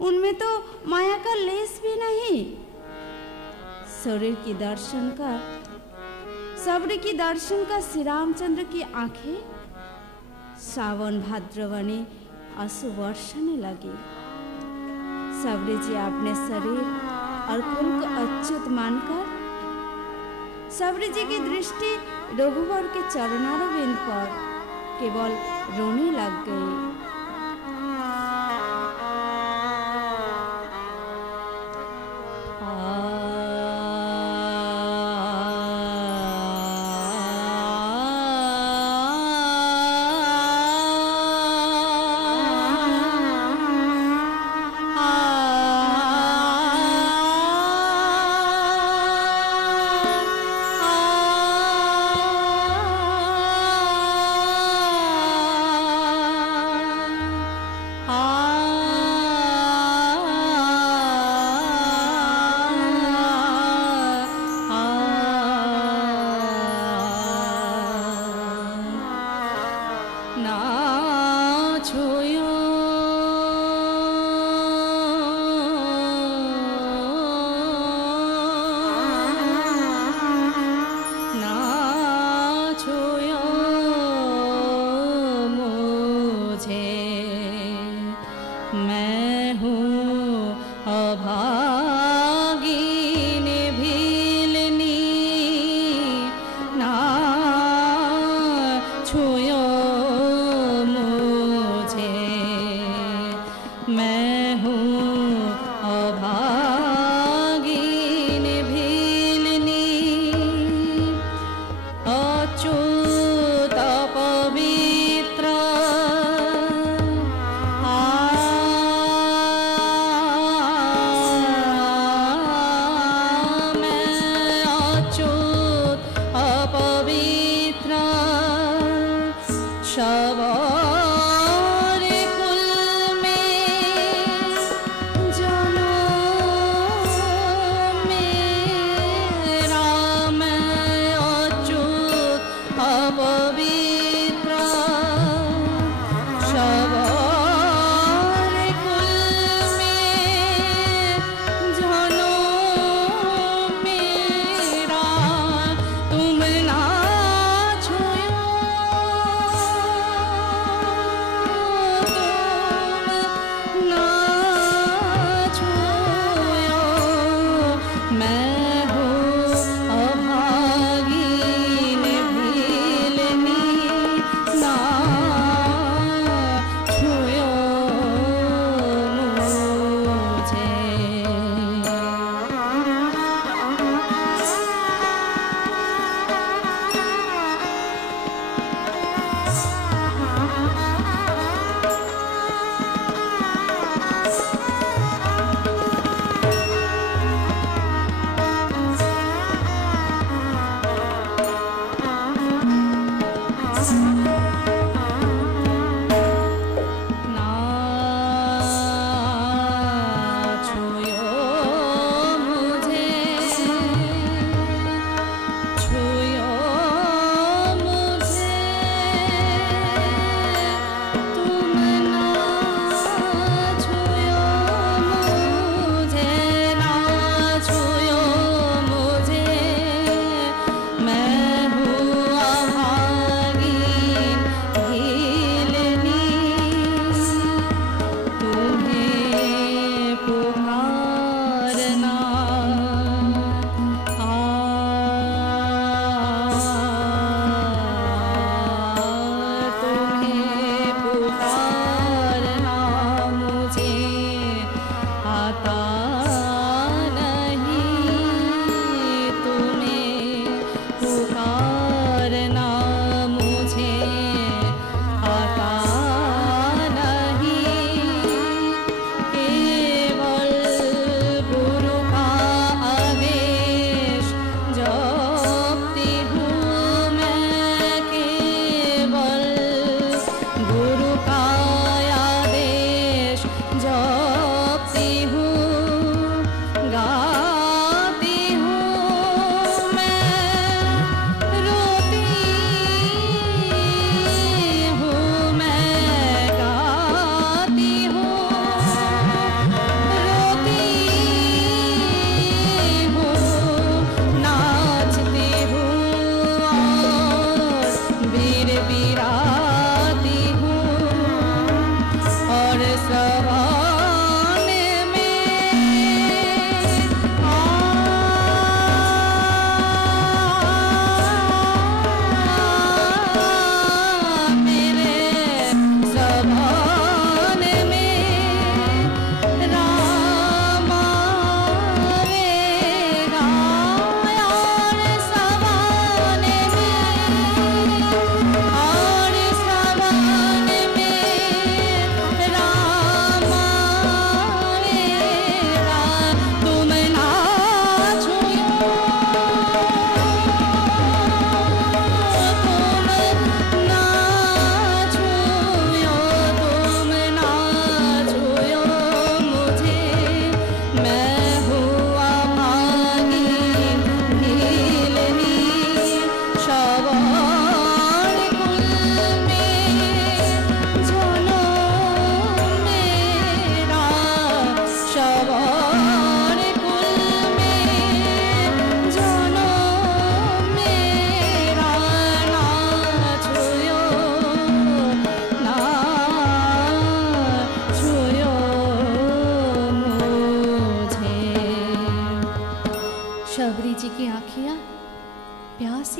उनमें तो माया का लेस भी नहीं। शरीर की दर्शन का, शबरी की दर्शन का श्री रामचंद्र की आंखें सावन भाद्रवनी आंसू बरसाने लगी। शबरी जी अपने शरीर और कुल को अच्युत मानकर शबरी जी की दृष्टि रघुवर के चरणारविंद पर केवल रोने लग गई।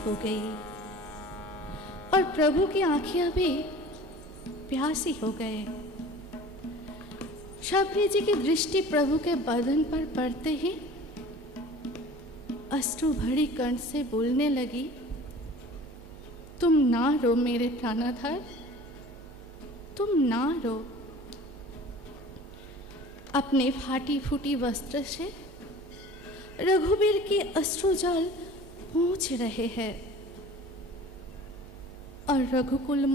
हो गई और प्रभु की आंखें अभी प्यासी हो गए। शबरी जी की दृष्टि प्रभु के बदन पर पड़ते ही अश्रु भरी कंठ से बोलने लगी, तुम ना रो मेरे प्राणाधार, तुम ना रो। अपने फाटी फूटी वस्त्र से रघुबीर के अश्रु जल पोंछ रहे हैं और रघुकुल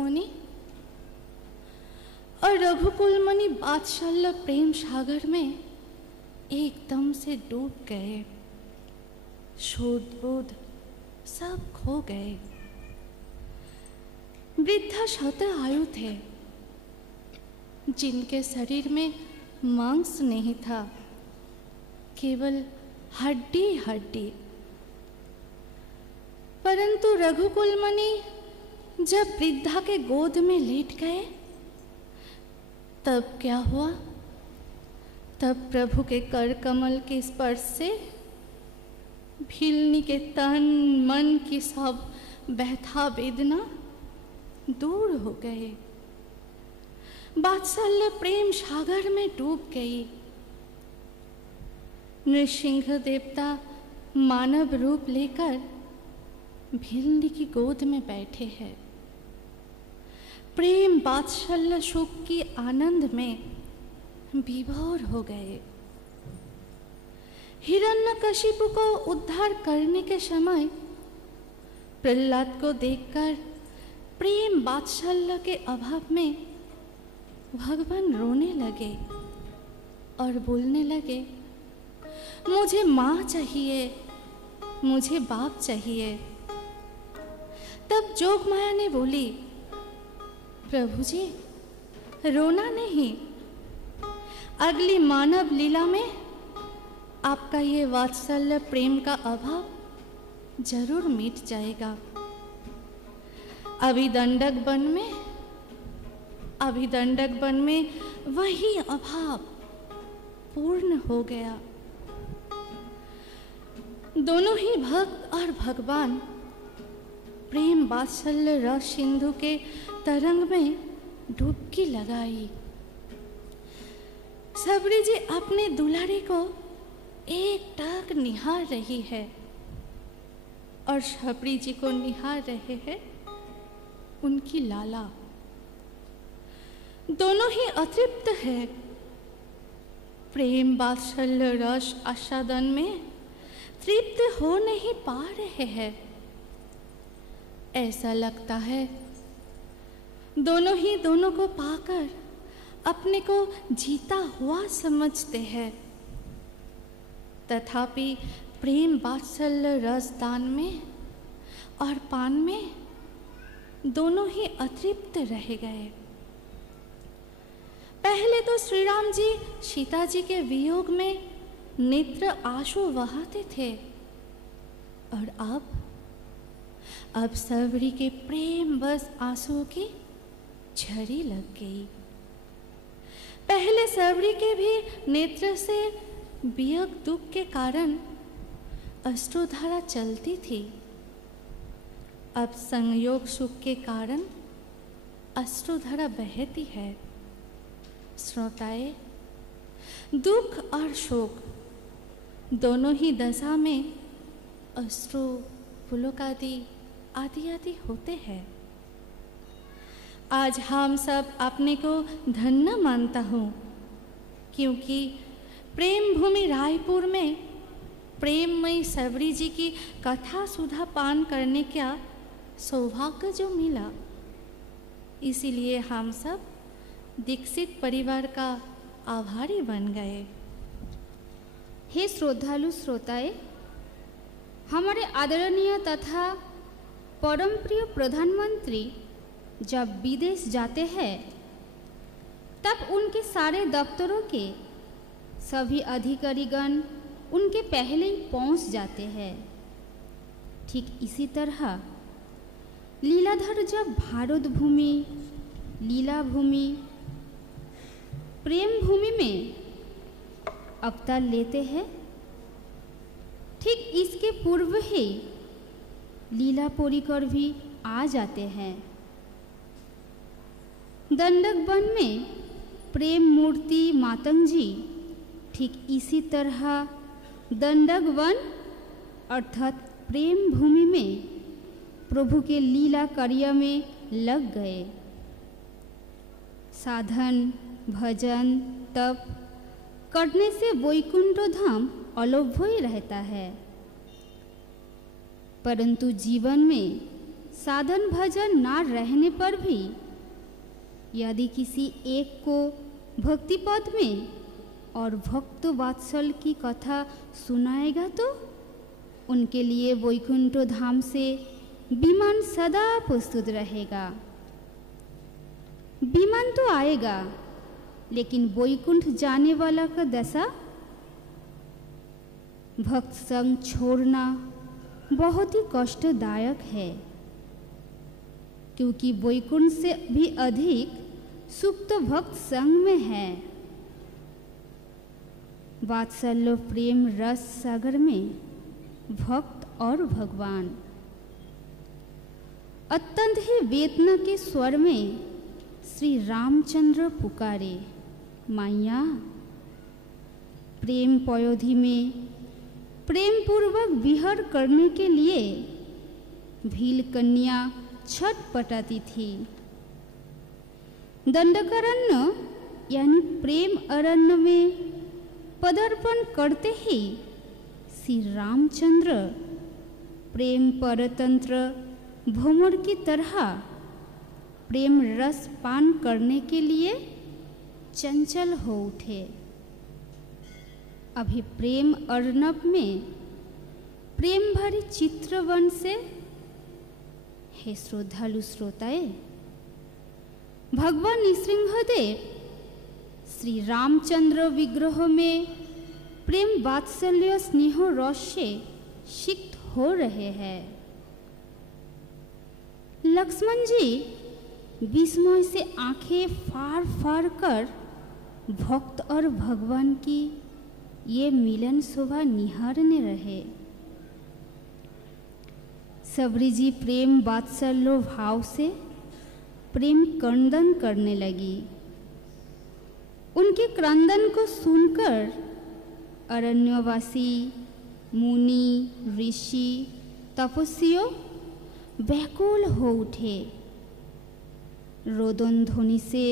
मुनि बात्सल्य प्रेम सागर में एकदम से डूब गए। शोध बोध सब खो गए। वृद्धा शत आयु थे, जिनके शरीर में मांस नहीं था, केवल हड्डी हड्डी। परंतु रघुकुल मुनि जब वृद्धा के गोद में लेट गए, तब क्या हुआ? तब प्रभु के कर कमल के स्पर्श से भिलनी के तन मन की सब व्यथा वेदना दूर हो गए। वात्सल्य प्रेम सागर में डूब गई। नृसिंह देवता मानव रूप लेकर भिलनी की गोद में बैठे हैं। प्रेम वात्सल्य सुख की आनंद में विभोर हो गए। हिरण्यकशिपु को उद्धार करने के समय प्रहलाद को देखकर प्रेम वात्सल्य के अभाव में भगवान रोने लगे और बोलने लगे, मुझे माँ चाहिए, मुझे बाप चाहिए। तब जोगमाया ने बोली, प्रभु जी रोना नहीं, अगली मानव लीला में आपका ये वात्सल्य प्रेम का अभाव जरूर मिट जाएगा। अभिदंडक वन में वही अभाव पूर्ण हो गया। दोनों ही भक्त और भगवान प्रेम वात्सल्य रस सिंधु के तरंग में डुबकी लगाई। सबरी जी अपने दुलारे को एक टक निहार रही है और सबरी जी को निहार रहे हैं उनकी लाला। दोनों ही अतृप्त है। प्रेम वात्सल्य रस आस्वादन में तृप्त हो नहीं पा रहे हैं। ऐसा लगता है दोनों ही दोनों को पाकर अपने को जीता हुआ समझते हैं। तथापि प्रेम वात्सल्य रसदान में और पान में दोनों ही अतृप्त रह गए। पहले तो श्री राम जी सीता जी के वियोग में नेत्र आंसू बहाते थे और अब सबरी के प्रेम बस आंसुओं की झड़ी लग गई। पहले सबरी के भी नेत्र से वियोग दुख के कारण अश्रुधारा चलती थी। अब संयोग सुख के कारण अश्रुधारा बहती है। श्रोताए, दुख और शोक दोनों ही दशा में अश्रु पुलक आदि होते हैं। आज हम सब अपने को धन्य मानता हूँ, क्योंकि प्रेम भूमि रायपुर में प्रेममयी सबरी जी की कथा सुधा पान करने का सौभाग्य जो मिला, इसीलिए हम सब दीक्षित परिवार का आभारी बन गए। हे श्रद्धालु श्रोताएं, हमारे आदरणीय तथा परम प्रिय प्रधानमंत्री जब विदेश जाते हैं तब उनके सारे दफ्तरों के सभी अधिकारीगण उनके पहले ही पहुंच जाते हैं। ठीक इसी तरह लीलाधर जब भारत भूमि, लीला भूमि, प्रेम भूमि में अवतार लेते हैं, ठीक इसके पूर्व ही लीला पोरीकर भी आ जाते हैं। दंडक वन में प्रेम मूर्ति मातंग जी ठीक इसी तरह दंडक वन अर्थात प्रेम भूमि में प्रभु के लीला कार्य में लग गए। साधन भजन तप करने से वैकुंठ धाम अलभ्य ही रहता है, परंतु जीवन में साधन भजन ना रहने पर भी यदि किसी एक को भक्ति पद में और भक्त वात्सल की कथा सुनाएगा तो उनके लिए वैकुंठ धाम से विमान सदा प्रस्तुत रहेगा। विमान तो आएगा, लेकिन वैकुंठ जाने वाला का दशा भक्त संग छोड़ना बहुत ही कष्टदायक है, क्योंकि वैकुंठ से भी अधिक सुख तो भक्त संग में है। वात्सल्य प्रेम रस सागर में भक्त और भगवान अत्यंत ही वेदना के स्वर में श्री रामचंद्र पुकारे, माया। प्रेम पयोधि में प्रेम पूर्वक विहर करने के लिए भील कन्या छटपटाती थी। दंडकारण्य यानी प्रेम अरण्य में पदार्पण करते ही श्री रामचंद्र प्रेम परतंत्र भ्रमर की तरह प्रेम रस पान करने के लिए चंचल हो उठे। अभी प्रेम अर्णव में प्रेम भरी चित्रवन से हे श्रद्धालु श्रोताए, भगवान नृसिंहदेव श्री रामचंद्र विग्रह में प्रेम वात्सल्य स्नेह रस से सिक्त हो रहे हैं। लक्ष्मण जी विस्मय से आंखें फाड़ फाड़ कर भक्त और भगवान की ये मिलन शोभा निहारने रहे। सबरी जी प्रेम वात्सल्य भाव से प्रेम क्रंदन करने लगी। उनके क्रंदन को सुनकर अरण्यवासी मुनि ऋषि तपस्वियों व्याकुल हो उठे। रोदन ध्वनि से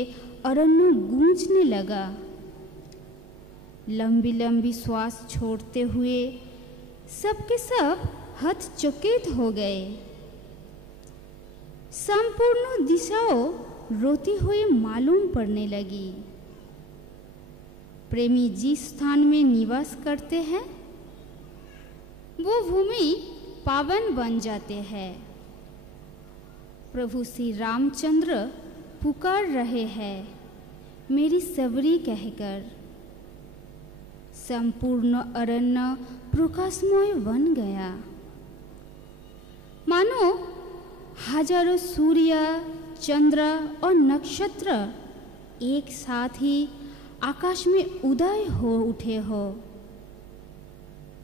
अरण्य गूंजने लगा। लंबी लंबी श्वास छोड़ते हुए सबके सब हतचकित हो गए। संपूर्ण दिशाओं रोती हुई मालूम पड़ने लगी। प्रेमी जिस स्थान में निवास करते हैं वो भूमि पावन बन जाते हैं। प्रभु श्री रामचंद्र पुकार रहे हैं, मेरी सबरी कहकर। संपूर्ण अरण्य प्रकाशमय बन गया। मानो हजारों सूर्य चंद्र और नक्षत्र एक साथ ही आकाश में उदय हो उठे हो।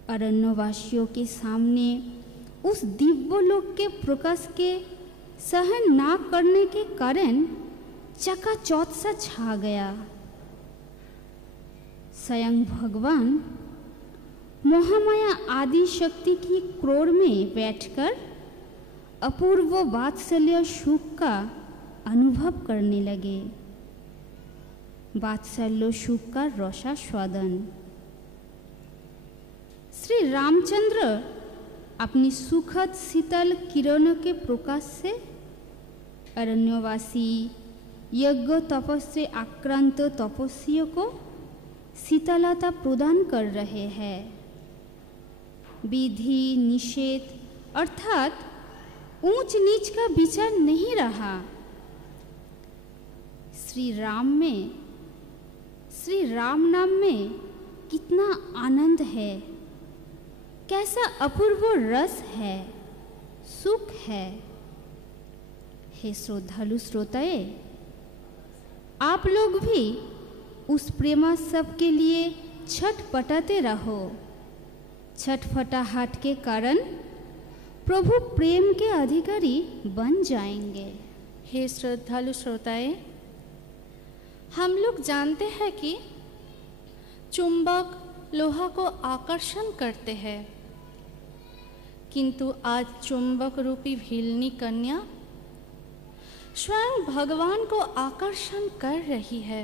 अरण्यवासियों के सामने उस दिव्यलोक के प्रकाश के सहन ना करने के कारण चकाचौंध सा छा गया। स्वयं भगवान महामाया आदि शक्ति की क्रोड़ में बैठकर अपूर्व वात्सल्य सुख का अनुभव करने लगे। वात्सल्य सुख का रसास्वादन। श्री रामचंद्र अपनी सुखद शीतल किरणों के प्रकाश से अरण्यवासी यज्ञ तपस से आक्रांत तपस्वियों को शीतलता प्रदान कर रहे हैं। विधि निषेध अर्थात ऊंच नीच का विचार नहीं रहा। श्री राम नाम में कितना आनंद है, कैसा अपूर्व रस है, सुख है। हे श्रद्धालु श्रोताए, आप लोग भी उस प्रेमोत्सव के लिए छटपटाते रहो। छटपटाहट के कारण प्रभु प्रेम के अधिकारी बन जाएंगे। हे श्रद्धालु श्रोताएं, हम लोग जानते हैं कि चुंबक लोहा को आकर्षण करते हैं, किंतु आज चुंबक रूपी भीलनी कन्या स्वयं भगवान को आकर्षण कर रही है।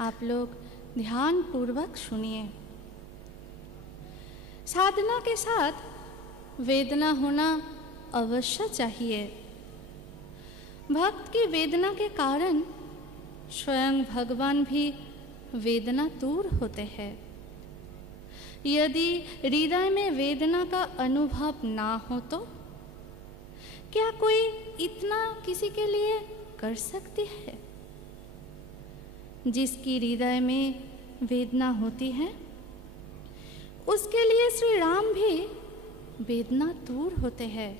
आप लोग ध्यान पूर्वक सुनिए। साधना के साथ वेदना होना अवश्य चाहिए। भक्त की वेदना के कारण स्वयं भगवान भी वेदना दूर होते हैं। यदि हृदय में वेदना का अनुभव ना हो तो क्या कोई इतना किसी के लिए कर सकती है? जिसकी हृदय में वेदना होती है उसके लिए श्री राम भी वेदना दूर होते हैं।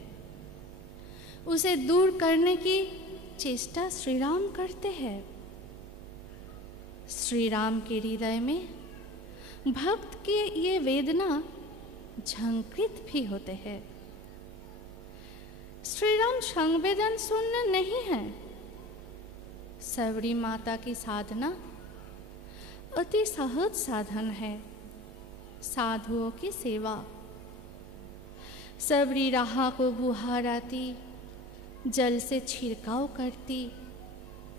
उसे दूर करने की चेष्टा श्री राम करते हैं। श्री राम के हृदय में भक्त की ये वेदना झंकृत भी होते हैं। श्री राम संवेदन शून्य नहीं है। सबरी माता की साधना अति सहज साधन है। साधुओं की सेवा। सबरी राह को बुहाराती, जल से छिड़काव करती,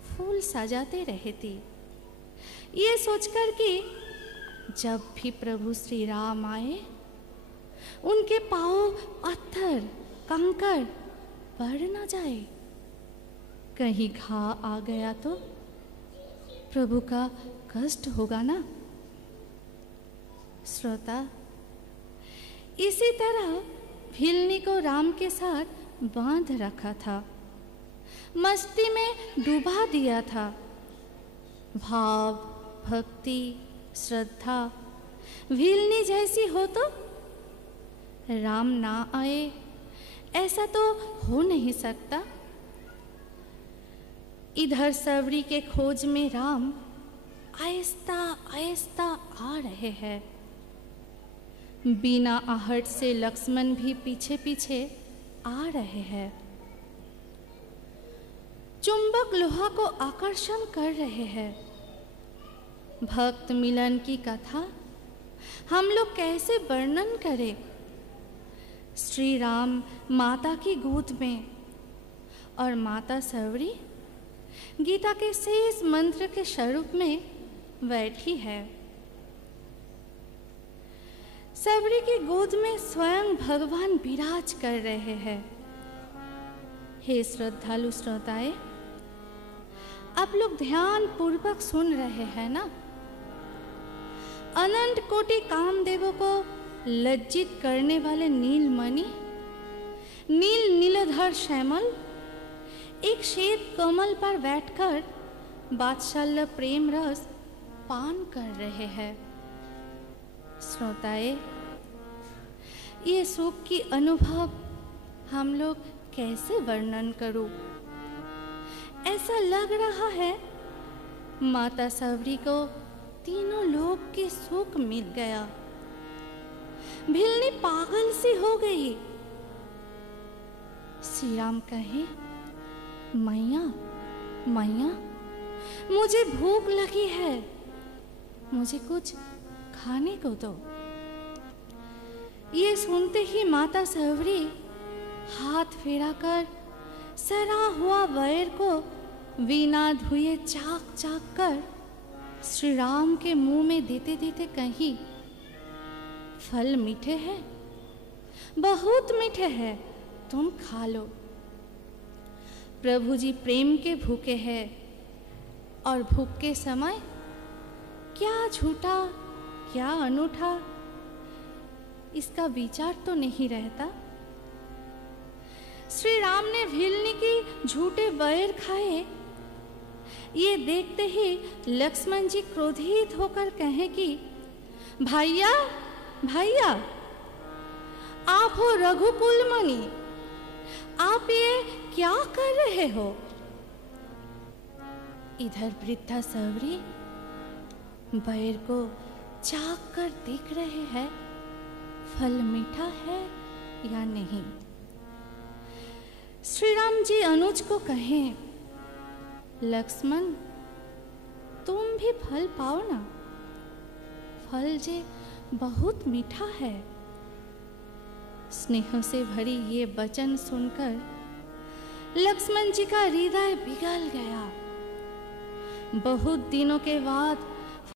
फूल सजाते रहती, ये सोचकर कि जब भी प्रभु श्री राम आए उनके पांव पत्थर कंकड़ पड़ न जाए, कहीं घाव आ गया तो प्रभु का कष्ट होगा ना। श्रोता, इसी तरह भीलनी को राम के साथ बांध रखा था, मस्ती में डुबा दिया था। भाव, भक्ति, श्रद्धा भीलनी जैसी हो तो राम ना आए ऐसा तो हो नहीं सकता। इधर सबरी के खोज में राम आहिस्ता आहिस्ता आ रहे हैं। बिना आहट से लक्ष्मण भी पीछे पीछे आ रहे हैं। चुंबक लोहा को आकर्षण कर रहे हैं। भक्त मिलन की कथा हम लोग कैसे वर्णन करें? श्री राम माता की गोद में और माता सबरी गीता के शेष मंत्र के स्वरूप में बैठी है। सबरी की गोद में स्वयं भगवान विराज कर रहे हैं। हे श्रद्धालु श्रोताएं, आप लोग ध्यान पूर्वक सुन रहे हैं ना? अनंत कोटि कामदेवों को लज्जित करने वाले नीलमणि, नील नीलधर श्यामल एक श्वेत कमल पर बैठकर वात्सल्य प्रेम रस पान कर रहे हैं। श्रोताएं, ये सुख की अनुभव हम लोग कैसे वर्णन करूं? ऐसा लग रहा है माता सबरी को तीनों लोक के सुख मिल गया। भीलनी पागल सी हो गई। श्री राम कहे, मैया मैया मुझे भूख लगी है, मुझे कुछ खाने को दो। ये सुनते ही माता सबरी हाथ फेराकर सरा हुआ बैर को बिना धुए चाक चाक कर श्री राम के मुंह में देते देते कही, फल मीठे हैं, बहुत मीठे हैं, तुम खा लो। प्रभु जी प्रेम के भूखे हैं और भूख के समय क्या झूठा क्या अनूठा इसका विचार तो नहीं रहता। श्री राम ने भीलनी की झूठे बैर खाए। ये देखते ही लक्ष्मण जी क्रोधित होकर कहे कि भैया भैया, आप हो रघुकुल मणि, आप ये क्या कर रहे हो? इधर वृद्धा सबरी बैर को चाक कर देख रहे हैं, फल मीठा है, या नहीं। श्री राम जी अनुज को कहें, लक्ष्मण तुम भी फल पाओ ना, फल जे बहुत मीठा है। स्नेह से भरी ये वचन सुनकर लक्ष्मण जी का हृदय पिघल गया। बहुत दिनों के बाद